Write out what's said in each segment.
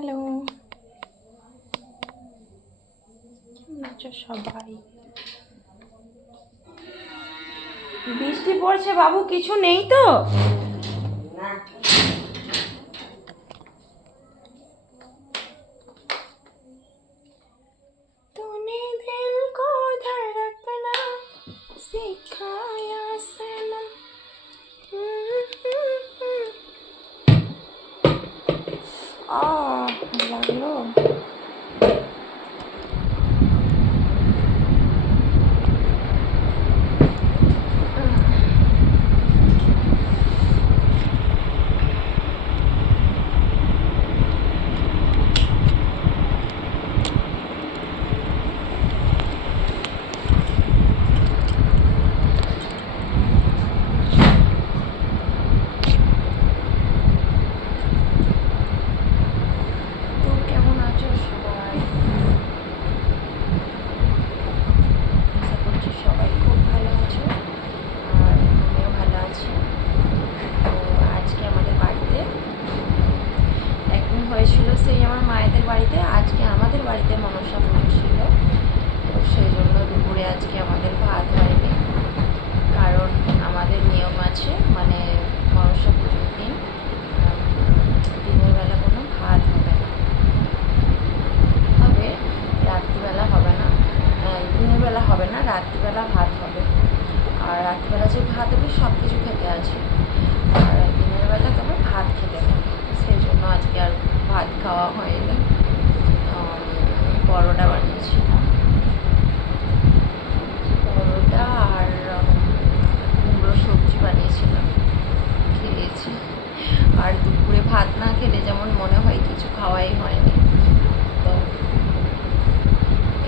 Hello, কেমন আছো সবাই? বৃষ্টি পড়ছে বাবু, কিছু নেই তো? तूने दिल को धड़कना सिखाया सनम। লাগলো। তো কেমন আছো সবাই? আশা করছি সবাই খুব ভালো আছো, আর আমিও ভালো আছি। তো আজকে আমাদের বাড়িতে একদিন হয়েছিল সেই আমার মায়েদের বাড়িতে, আজকে আমাদের বাড়িতে মনসা পুজো ছিল। তো সেই জন্য দুপুরে আজকে আমাদের ভাত হয়নি, কারণ আমাদের নিয়ম আছে, মানে মনসা পুজোর দিন দিনের বেলা কোনো ভাত হবে না, হবে রাত্রিবেলা হবে না, দিনের বেলা হবে না, রাত্রিবেলা ভাত হবে। আর রাত্রিবেলা যে ভাত হবে সব কিছু খেতে আছে, আর দিনের বেলা তবে ভাত খেতে হবে। সেই জন্য আজকে আর ভাত খাওয়া হয়নি। পরোটা বানিয়েছিলাম, পরোটা আর কুমড়ো সবজি বানিয়েছিলাম, খেয়েছি। আর দুপুরে ভাত না খেলে যেমন মনে হয় কিছু খাওয়াই হয়নি, তো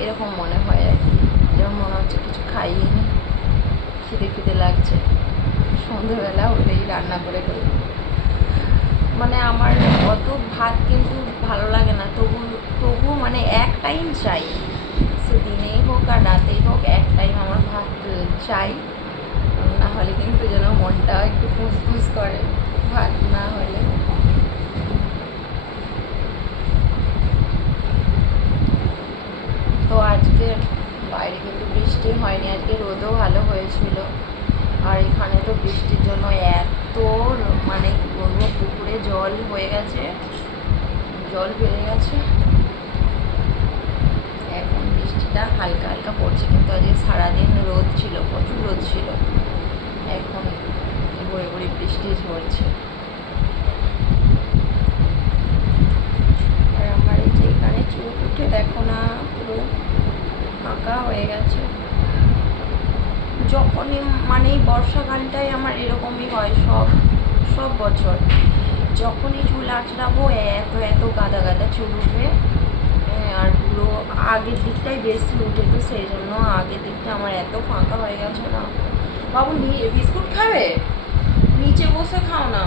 এরকম মনে হয় আর কি, যেমন মনে হচ্ছে কিছু খাইয়ে নি, খিদে খিদে লাগছে। সন্ধেবেলা হলেই রান্না করে করি, মানে আমার অত ভাত কিন্তু ভালো লাগে না, তবু মানে এক টাইম চাই, সে দিনেই হোক আর রাতেই হোক, এক টাইম আমার ভাত চাই। না হলে কিন্তু যেন মনটা একটু ফুসফুস করে ভাত না হলে। তো আজকে বাইরে কিন্তু বৃষ্টি হয়নি, আজকে রোদও ভালো হয়েছিল। আর এখানে তো বৃষ্টির জন্য এত মানে কি বলবো, পুকুরে জল হয়ে গেছে, জল বেড়ে গেছে। এখন বৃষ্টিটা হালকা হালকা পড়ছে, কিন্তু আজকে সারাদিন রোদ ছিল, প্রচুর রোদ ছিল। এখন ঘুরে ঘুরে বৃষ্টি ঝরছে। আর আমার এই যে এখানে চুল উঠে দেখো না, পুরো ফাঁকা হয়ে গেছে। যখনই মানে এই বর্ষাকালটাই আমার এরকমই হয়, সব বছর যখনই চুল আঁচড়াবো এত এত গাদা গাদা চুল উঠবে। আর পুরো আগের দিকটাই বেশি উঠে, তো সেই জন্য আগের দিকটা আমার এত ফাঁকা হয়ে গেছে না। বাবু বিস্কুট খাবে? নিচে বসে খাও না।